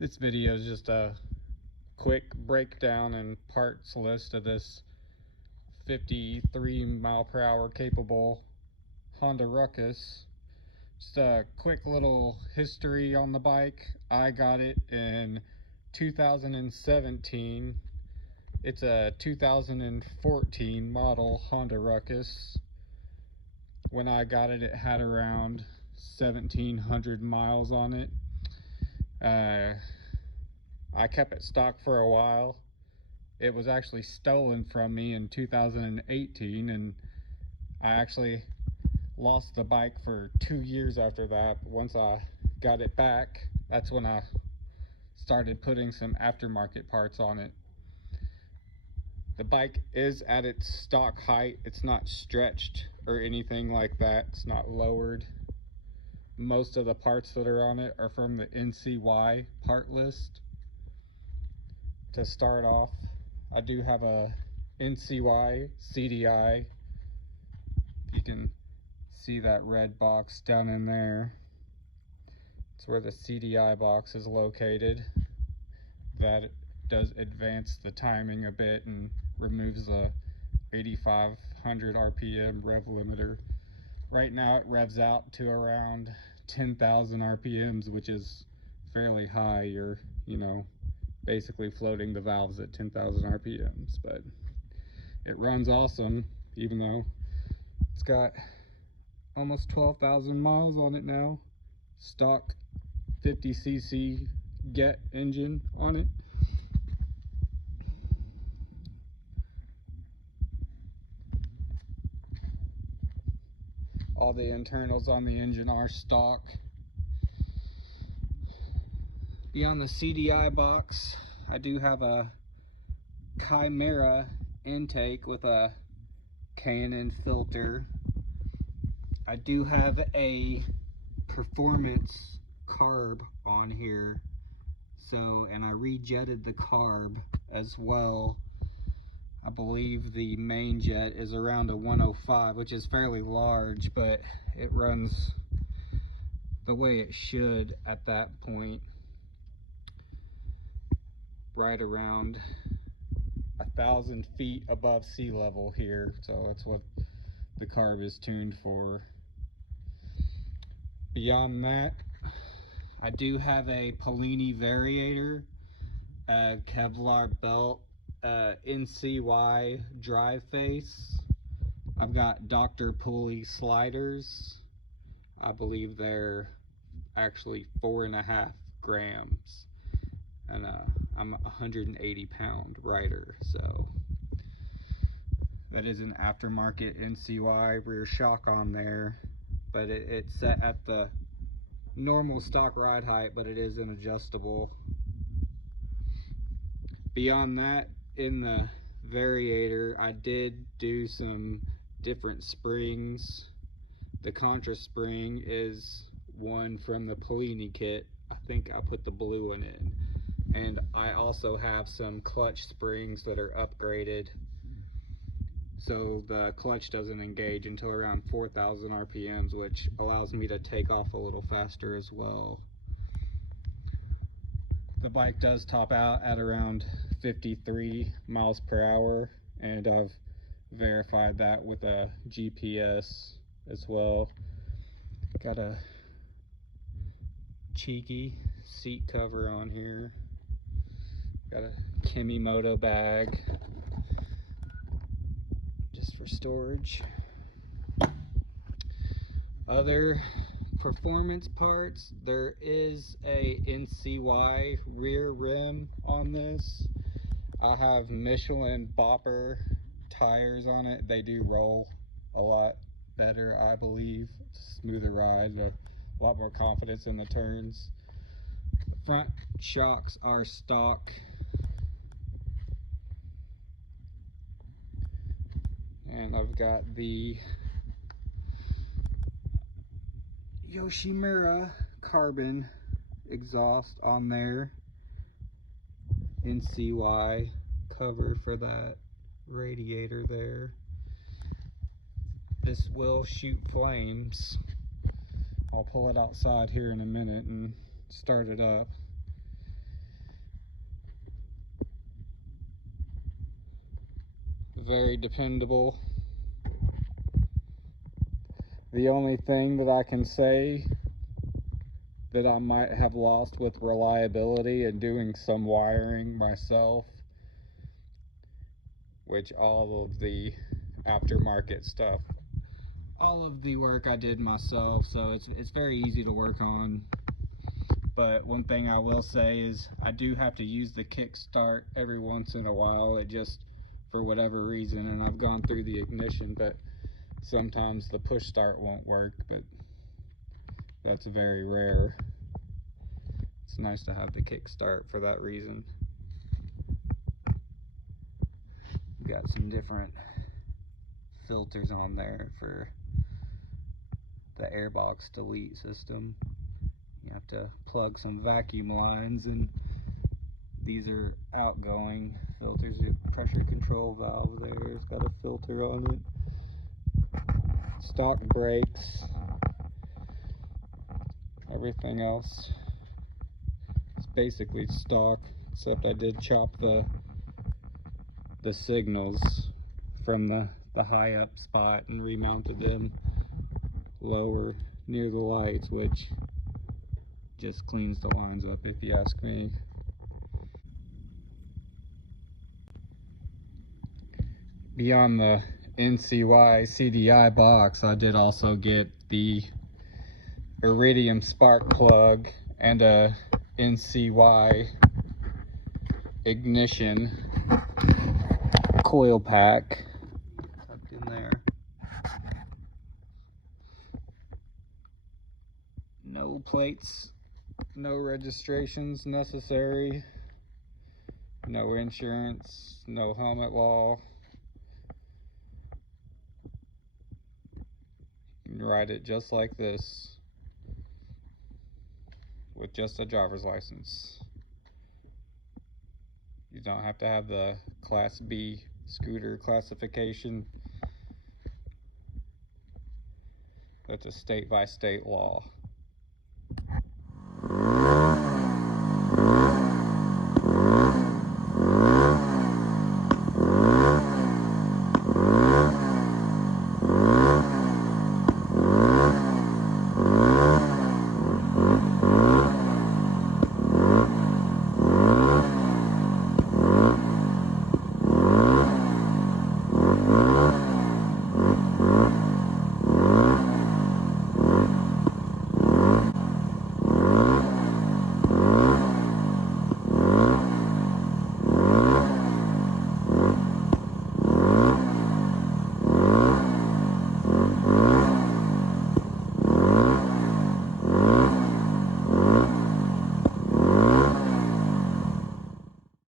This video is just a quick breakdown and parts list of this 53 mile per hour capable Honda Ruckus. Just a quick little history on the bike. I got it in 2017. It's a 2014 model Honda Ruckus. When I got it, it had around 1,700 miles on it. I kept it stock for a while. It was actually stolen from me in 2018, and I actually lost the bike for 2 years after that. Once I got it back, that's when I started putting some aftermarket parts on it. The bike is at its stock height. It's not stretched or anything like that. It's not lowered. Most of the parts that are on it are from the NCY part list. To start off, I do have a NCY CDI. You can see that red box down in there. It's where the CDI box is located. That does advance the timing a bit and removes the 8,500 RPM rev limiter. Right now it revs out to around 10,000 RPMs, which is fairly high. You're, basically floating the valves at 10,000 RPMs, but it runs awesome, even though it's got almost 12,000 miles on it now. Stock 50cc Get engine on it. All the internals on the engine are stock. Beyond the CDI box, I do have a Chimera intake with a K&N filter. I do have a performance carb on here, and I rejetted the carb as well. I believe the main jet is around a 105, which is fairly large, but it runs the way it should at that point, right around 1,000 feet above sea level here. So that's what the carb is tuned for. Beyond that, I do have a Polini variator, a Kevlar belt, NCY drive face. I've got Dr. Pulley sliders. I believe they're actually 4.5 grams, and I'm a 180-pound rider, so that is an aftermarket NCY rear shock on there, but it's set at the normal stock ride height, but it is an adjustable. Beyond that, in the variator, I did do some different springs. The contra spring is one from the Polini kit. I think I put the blue one in. And I also have some clutch springs that are upgraded, so the clutch doesn't engage until around 4,000 RPMs, which allows me to take off a little faster as well. The bike does top out at around 53 miles per hour, and I've verified that with a GPS as well. Got a cheeky seat cover on here. Got a Kimimoto bag just for storage. Other performance parts, there is a NCY rear rim on this. I have Michelin Bopper tires on it. They do roll a lot better, I believe. Smoother ride, a lot more confidence in the turns. The front shocks are stock. And I've got the Yoshimura carbon exhaust on there. NCY cover for that radiator there. This will shoot flames. I'll pull it outside here in a minute and start it up. very dependable. The only thing that I can say that I might have lost with reliability and doing some wiring myself, which all of the aftermarket stuff, all of the work I did myself, so it's very easy to work on. But one thing I will say is I do have to use the kickstart every once in a while. It just, for whatever reason, and I've gone through the ignition, but sometimes the push start won't work, but that's very rare. It's nice to have the kickstart for that reason. We've got some different filters on there for the airbox delete system. You have to plug some vacuum lines, and these are outgoing filters. The pressure control valve there has got a filter on it. Stock brakes. Everything else is basically stock, except I did chop the signals from the high up spot and remounted them lower near the lights, which just cleans the lines up if you ask me. Beyond the NCY CDI box, I did also get the Iridium spark plug and a NCY ignition coil pack tucked in there. No plates, no registrations necessary, no insurance, no helmet law. You can ride it just like this with just a driver's license. You don't have to have the Class B scooter classification. That's a state by state law.